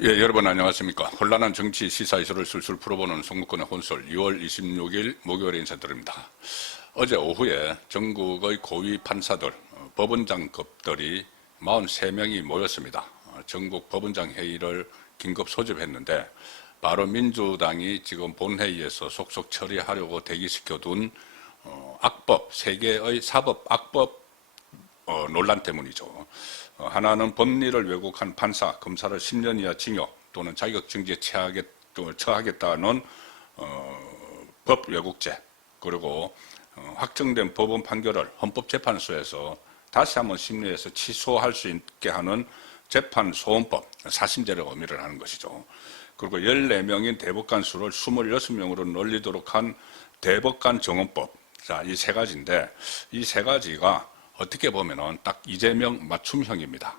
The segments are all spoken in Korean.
예, 여러분 안녕하십니까. 혼란한 정치 시사 이슈를 술술 풀어보는 송구권의 혼술 2월 26일 목요일에 인사드립니다. 어제 오후에 전국의 고위 판사들, 법원장급들이 43명이 모였습니다. 전국 법원장 회의를 긴급 소집했는데 바로 민주당이 지금 본회의에서 속속 처리하려고 대기시켜둔 악법, 세계의 사법 악법 논란 때문이죠. 하나는 법리를 왜곡한 판사, 검사를 10년 이하 징역 또는 자격정지에 처하겠다는 법 왜곡죄, 그리고 확정된 법원 판결을 헌법재판소에서 다시 한번 심리해서 취소할 수 있게 하는 재판소원법, 사심제를 의미를 하는 것이죠. 그리고 14명인 대법관 수를 26명으로 늘리도록 한 대법관 정원법, 자, 이 세 가지인데 이 세 가지가 어떻게 보면은 딱 이재명 맞춤형입니다.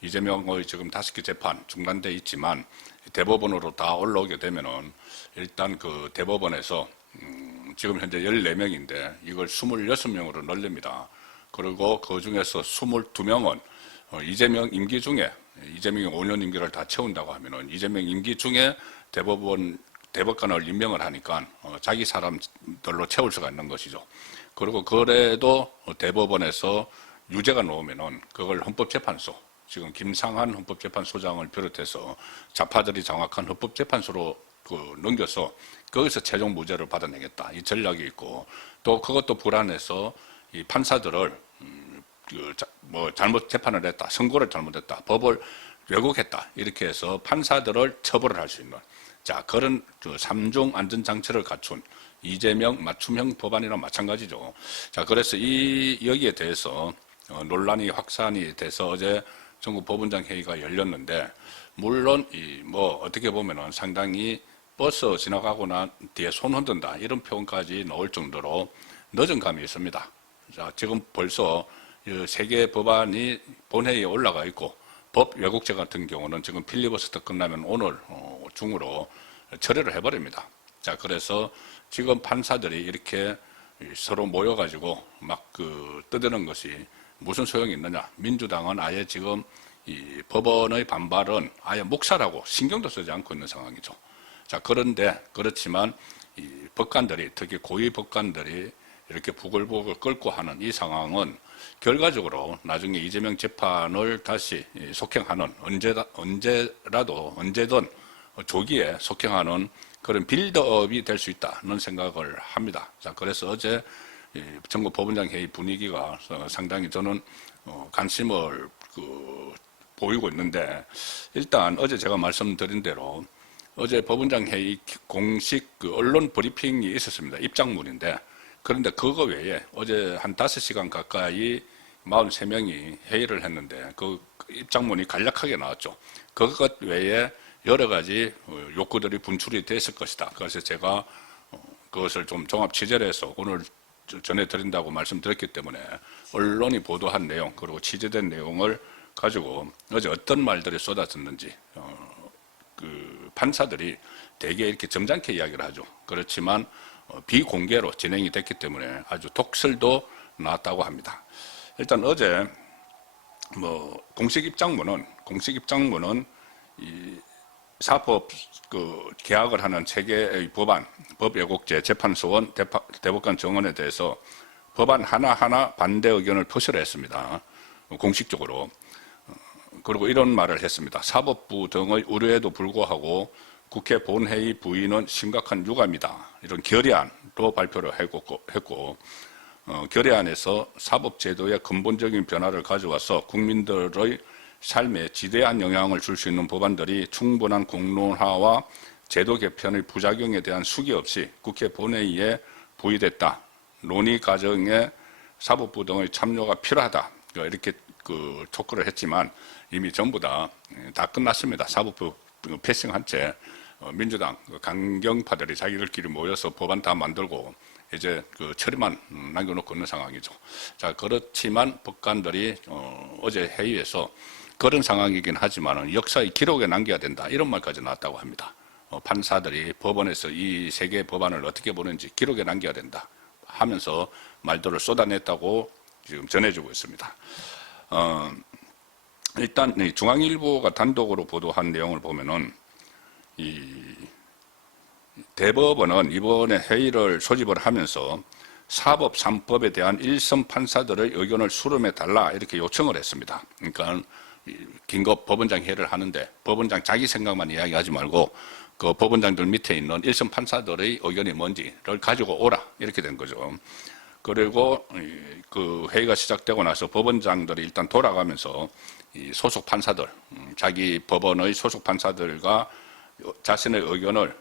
이재명의 지금 5개 재판 중단돼 있지만 대법원으로 다 올라오게 되면은 일단 그 대법원에서 지금 현재 14명인데 이걸 26명으로 늘립니다. 그리고 그 중에서 22명은 이재명 임기 중에, 이재명이 5년 임기를 다 채운다고 하면은 이재명 임기 중에 대법관을 임명을 하니까 자기 사람들로 채울 수가 있는 것이죠. 그리고 그래도 대법원에서 유죄가 나오면은 그걸 헌법재판소, 지금 김상한 헌법재판소장을 비롯해서 좌파들이 장악한 헌법재판소로 넘겨서 거기서 최종 무죄를 받아내겠다, 이 전략이 있고, 또 그것도 불안해서 이 판사들을 잘못 재판을 했다, 선고를 잘못했다, 법을 왜곡했다, 이렇게 해서 판사들을 처벌을 할 수 있는, 자, 그런 3중 안전장치를 갖춘 이재명 맞춤형 법안이랑 마찬가지죠. 자, 그래서 여기에 대해서 논란이 확산이 돼서 어제 전국 법원장 회의가 열렸는데, 물론 어떻게 보면은 상당히 버스 지나가고 난 뒤에 손 흔든다, 이런 표현까지 나올 정도로 늦은 감이 있습니다. 자, 지금 벌써 세 개 법안이 본회의에 올라가 있고, 법 왜곡죄 같은 경우는 지금 필리버스터 끝나면 오늘 중으로 처리를 해버립니다. 자, 그래서 지금 판사들이 이렇게 서로 모여가지고 막 떠드는 것이 무슨 소용이 있느냐. 민주당은 아예 지금 이 법원의 반발은 아예 묵살하고 신경도 쓰지 않고 있는 상황이죠. 자, 그렇지만 이 법관들이, 특히 고위 법관들이 이렇게 부글부글 끓고 하는 이 상황은 결과적으로 나중에 이재명 재판을 다시 속행하는, 언제든 조기에 속행하는 그런 빌드업이 될 수 있다는 생각을 합니다. 자, 그래서 어제 전국 법원장 회의 분위기가 상당히 저는 관심을 보이고 있는데, 일단 어제 제가 말씀드린 대로 어제 법원장 회의 공식 언론 브리핑이 있었습니다. 입장문인데, 그런데 그거 외에 어제 한 5시간 가까이 43명이 회의를 했는데 그 입장문이 간략하게 나왔죠. 그것 외에 여러 가지 욕구들이 분출이 됐을 것이다. 그래서 제가 그것을 좀 종합 취재를 해서 오늘 전해드린다고 말씀드렸기 때문에 언론이 보도한 내용, 그리고 취재된 내용을 가지고 어제 어떤 말들이 쏟아졌는지, 판사들이 대개 이렇게 점잖게 이야기를 하죠. 그렇지만 비공개로 진행이 됐기 때문에 아주 독설도 나왔다고 합니다. 일단 어제 공식 입장문은 이 사법 계약을 하는 체계의 법안, 법 왜곡죄, 재판소원, 대법관 정원에 대해서 법안 하나하나 반대 의견을 표시를 했습니다. 공식적으로. 그리고 이런 말을 했습니다. 사법부 등의 우려에도 불구하고 국회 본회의 부의는 심각한 유감이다, 이런 결의안도 발표를 했고, 결의안에서 사법제도의 근본적인 변화를 가져와서 국민들의 삶에 지대한 영향을 줄 수 있는 법안들이 충분한 공론화와 제도 개편의 부작용에 대한 수기 없이 국회 본회의에 부의됐다. 논의 과정에 사법부 등의 참여가 필요하다, 이렇게 촉구를 했지만 이미 전부 다 끝났습니다. 사법부 패싱한 채 민주당 강경파들이 자기들끼리 모여서 법안 다 만들고 이제 처리만 남겨놓고 있는 상황이죠. 자, 그렇지만 법관들이 어제 회의에서 그런 상황이긴 하지만 역사의 기록에 남겨야 된다, 이런 말까지 나왔다고 합니다. 판사들이 법원에서 이 세 개 법안을 어떻게 보는지 기록에 남겨야 된다 하면서 말들을 쏟아냈다고 지금 전해주고 있습니다. 일단 이 중앙일보가 단독으로 보도한 내용을 보면은 이 대법원은 이번에 회의를 소집을 하면서 사법 3법에 대한 1선 판사들의 의견을 수렴해 달라 이렇게 요청을 했습니다. 그러니까 긴급 법원장 회의를 하는데 법원장 자기 생각만 이야기하지 말고 그 법원장들 밑에 있는 1선 판사들의 의견이 뭔지를 가지고 오라 이렇게 된 거죠. 그리고 그 회의가 시작되고 나서 법원장들이 일단 돌아가면서 이 소속 판사들, 자기 법원의 소속 판사들과 자신의 의견을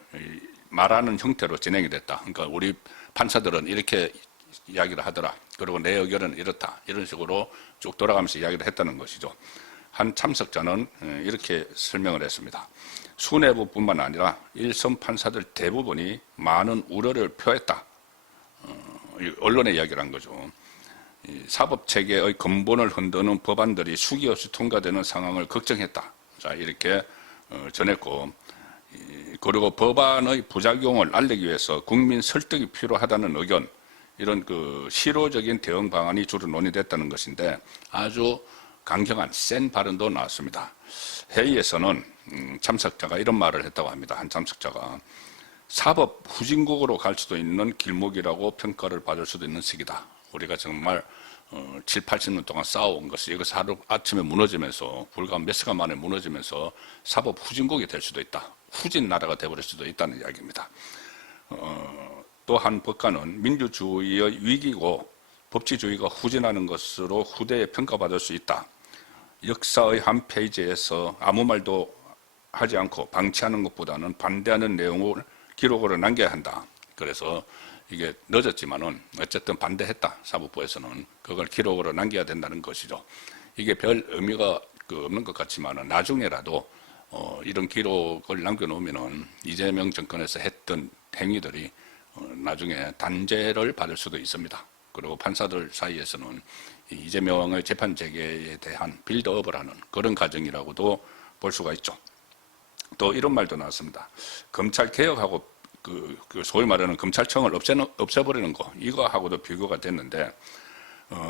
말하는 형태로 진행이 됐다. 그러니까 우리 판사들은 이렇게 이야기를 하더라. 그리고 내 의견은 이렇다. 이런 식으로 쭉 돌아가면서 이야기를 했다는 것이죠. 한 참석자는 이렇게 설명을 했습니다. 수뇌부뿐만 아니라 일선 판사들 대부분이 많은 우려를 표했다. 언론에 이야기를 한 거죠. 사법체계의 근본을 흔드는 법안들이 수기 없이 통과되는 상황을 걱정했다. 자, 이렇게 전했고, 그리고 법안의 부작용을 알리기 위해서 국민 설득이 필요하다는 의견, 이런 그 실효적인 대응 방안이 주로 논의됐다는 것인데 아주 강경한 센 발언도 나왔습니다. 회의에서는 참석자가 이런 말을 했다고 합니다. 한 참석자가 사법 후진국으로 갈 수도 있는 길목이라고 평가를 받을 수도 있는 시기다. 우리가 정말 7, 80년 동안 쌓아온 것이 이것이 하루 아침에 무너지면서 불과 몇 시간 만에 무너지면서 사법 후진국이 될 수도 있다. 후진 나라가 되어버릴 수도 있다는 이야기입니다. 또 한 법관은 민주주의의 위기고 법치주의가 후진하는 것으로 후대에 평가받을 수 있다. 역사의 한 페이지에서 아무 말도 하지 않고 방치하는 것보다는 반대하는 내용을 기록으로 남겨야 한다. 그래서 이게 늦었지만은 어쨌든 반대했다. 사법부에서는 그걸 기록으로 남겨야 된다는 것이죠. 이게 별 의미가 없는 것 같지만은 나중에라도 이런 기록을 남겨놓으면은 이재명 정권에서 했던 행위들이 나중에 단죄를 받을 수도 있습니다. 그리고 판사들 사이에서는 이재명의 재판 재개에 대한 빌드업을 하는 그런 과정이라고도 볼 수가 있죠. 또 이런 말도 나왔습니다. 검찰 개혁하고 그 소위 말하는 검찰청을 없애버리는 거 이거하고도 비교가 됐는데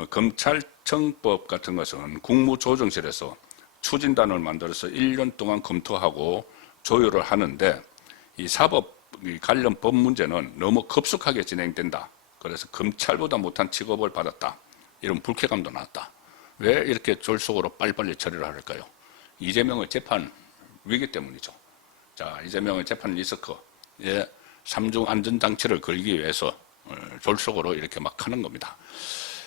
검찰청법 같은 것은 국무조정실에서 추진단을 만들어서 1년 동안 검토하고 조율을 하는데 이 사법 관련 법 문제는 너무 급속하게 진행된다. 그래서 검찰보다 못한 취급을 받았다. 이런 불쾌감도 나왔다. 왜 이렇게 졸속으로 빨리빨리 처리를 할까요? 이재명의 재판 위기 때문이죠. 자, 이재명의 재판 리스크에 삼중 안전장치를 걸기 위해서 졸속으로 이렇게 막 하는 겁니다.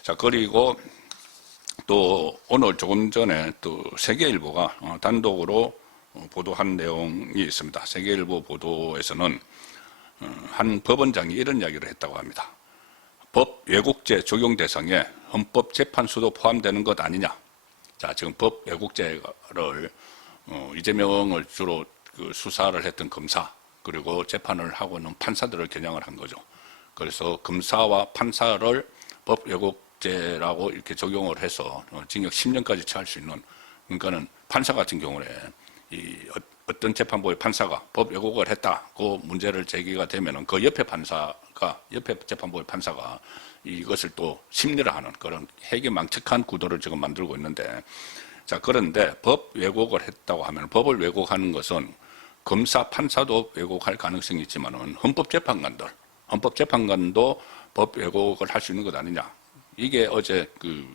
자, 그리고 또 오늘 조금 전에 또 세계일보가 단독으로 보도한 내용이 있습니다. 세계일보 보도에서는 한 법원장이 이런 이야기를 했다고 합니다. 법 왜곡죄 적용 대상에 헌법재판소도 포함되는 것 아니냐. 자, 지금 법 왜곡죄를 이재명을 주로 그 수사를 했던 검사 그리고 재판을 하고 있는 판사들을 겨냥을 한 거죠. 그래서 검사와 판사를 법 왜곡죄라고 이렇게 적용을 해서 징역 10년까지 처할 수 있는, 그러니까는 판사 같은 경우에 이 어떤 재판부의 판사가 법 왜곡을 했다고 문제를 제기가 되면은 그 옆에 재판부의 판사가 이것을 또 심리를 하는 그런 해괴망측한 구도를 지금 만들고 있는데, 자, 그런데 법 왜곡을 했다고 하면 법을 왜곡하는 것은 검사, 판사도 왜곡할 가능성이 있지만은 헌법재판관도 법 왜곡을 할 수 있는 것 아니냐. 이게 어제 그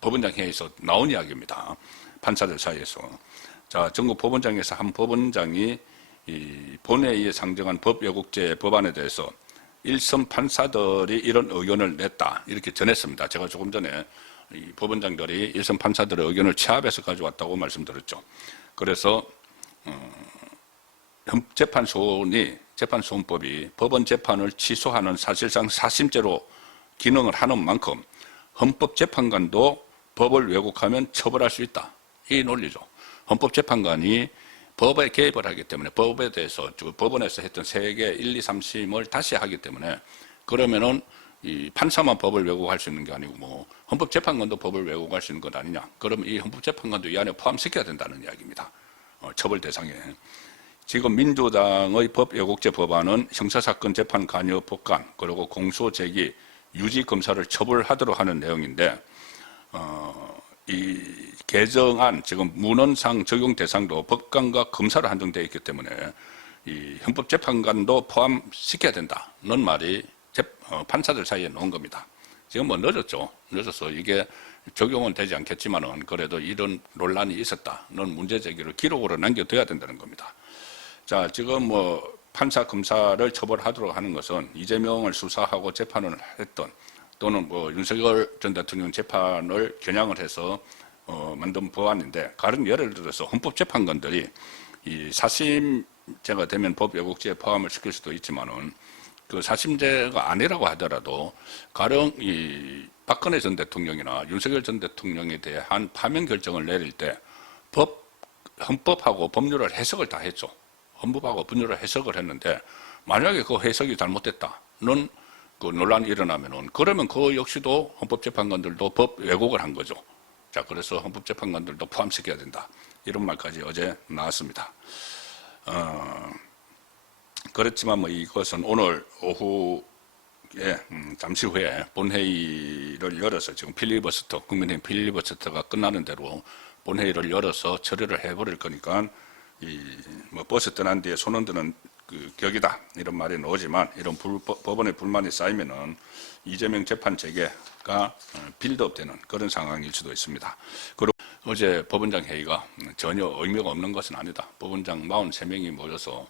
법원장 회의에서 나온 이야기입니다. 판사들 사이에서. 자, 전국 법원장에서 한 법원장이 이 본회의에 상정한 법 왜곡죄 법안에 대해서 일선 판사들이 이런 의견을 냈다. 이렇게 전했습니다. 제가 조금 전에 이 법원장들이 일선 판사들의 의견을 취합해서 가져왔다고 말씀드렸죠. 그래서 재판소원법이 법원 재판을 취소하는 사실상 사심죄로 기능을 하는 만큼 헌법재판관도 법을 왜곡하면 처벌할 수 있다. 이 논리죠. 헌법재판관이 법에 개입을 하기 때문에 법에 대해서 법원에서 했던 세계 1, 2, 3심을 다시 하기 때문에 그러면은 이 판사만 법을 왜곡할 수 있는 게 아니고 뭐 헌법재판관도 법을 왜곡할 수 있는 것 아니냐. 그러면 이 헌법재판관도 이 안에 포함시켜야 된다는 이야기입니다. 처벌 대상에. 지금 민주당의 법 왜곡죄 법안은 형사사건 재판 관여 복관 그리고 공소 제기 유지 검사를 처벌하도록 하는 내용인데 이 개정안 지금 문헌상 적용 대상도 법관과 검사로 한정되어 있기 때문에 이 헌법재판관도 포함시켜야 된다는 말이 판사들 사이에 놓은 겁니다. 지금 뭐 늦었죠. 늦어서 이게 적용은 되지 않겠지만은 그래도 이런 논란이 있었다는 문제 제기를 기록으로 남겨둬야 된다는 겁니다. 자, 지금 뭐 판사 검사를 처벌하도록 하는 것은 이재명을 수사하고 재판을 했던 또는 뭐 윤석열 전 대통령 재판을 겨냥을 해서 만든 법안인데, 다른 예를 들어서 헌법재판관들이 이 사심제가 되면 법 왜곡죄에 포함을 시킬 수도 있지만은 그 사심제가 아니라고 하더라도 가령 이 박근혜 전 대통령이나 윤석열 전 대통령에 대한 파면 결정을 내릴 때 헌법하고 법률을 해석을 다 했죠. 헌법하고 법률을 해석을 했는데 만약에 그 해석이 잘못됐다는 그 논란이 일어나면은 그러면 그 역시도 헌법재판관들도 법 왜곡을 한 거죠. 자, 그래서 헌법재판관들도 포함시켜야 된다. 이런 말까지 어제 나왔습니다. 그렇지만 뭐 이것은 오늘 오후에 잠시 후에 본회의를 열어서 지금 필리버스터, 국민의힘 필리버스터가 끝나는 대로 본회의를 열어서 처리를 해버릴 거니까 이 뭐 버스 떠난 뒤에 손흔 드는 그 격이다 이런 말이 나오지만 이런 법원의 불만이 쌓이면은 이재명 재판 재개가 빌드업되는 그런 상황일 수도 있습니다. 그리고 어제 법원장 회의가 전혀 의미가 없는 것은 아니다. 법원장 43명이 모여서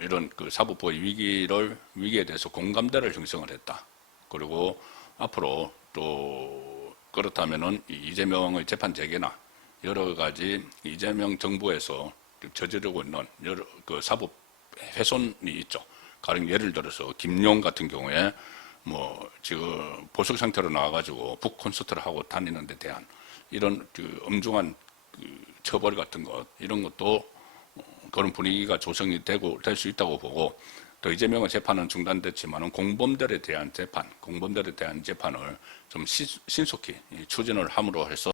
이런 그 사법부의 위기에 대해서 공감대를 형성을 했다. 그리고 앞으로 또 그렇다면은 이재명의 재판 재개나 여러 가지 이재명 정부에서 저지르고 있는 여러 그 사법 훼손이 있죠. 가령 예를 들어서 김용 같은 경우에 뭐 지금 보석 상태로 나와가지고 북 콘서트를 하고 다니는 데 대한 이런 그 엄중한 그 처벌 같은 것 이런 것도 그런 분위기가 조성이 될 수 있다고 보고, 또 이재명의 재판은 중단됐지만은 공범들에 대한 재판을 좀 신속히 추진을 함으로 해서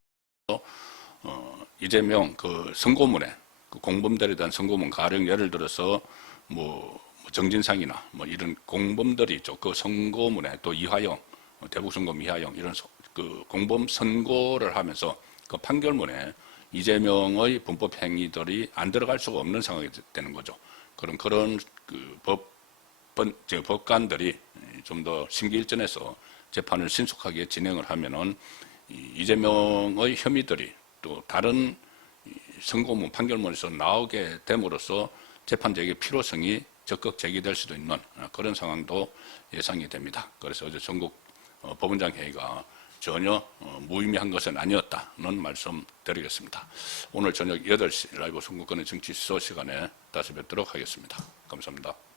이재명 그 선고문에 그 공범들에 대한 선고문, 가령 예를 들어서 뭐 정진상이나 뭐 이런 공범들이 있죠. 그 선고문에 또 이화영, 대북선고 이화영 이런 그 공범 선고를 하면서 그 판결문에 이재명의 불법 행위들이 안 들어갈 수가 없는 상황이 되는 거죠. 그런 그 법관들이 좀 더 심기일전해서 재판을 신속하게 진행을 하면은 이재명의 혐의들이 또 다른 선고문, 판결문에서 나오게 됨으로써 재판 재개 필요성이 적극 제기될 수도 있는 그런 상황도 예상이 됩니다. 그래서 어제 전국 법원장 회의가 전혀 무의미한 것은 아니었다는 말씀 드리겠습니다. 오늘 저녁 8시 라이브 선거권의 정치 시소 시간에 다시 뵙도록 하겠습니다. 감사합니다.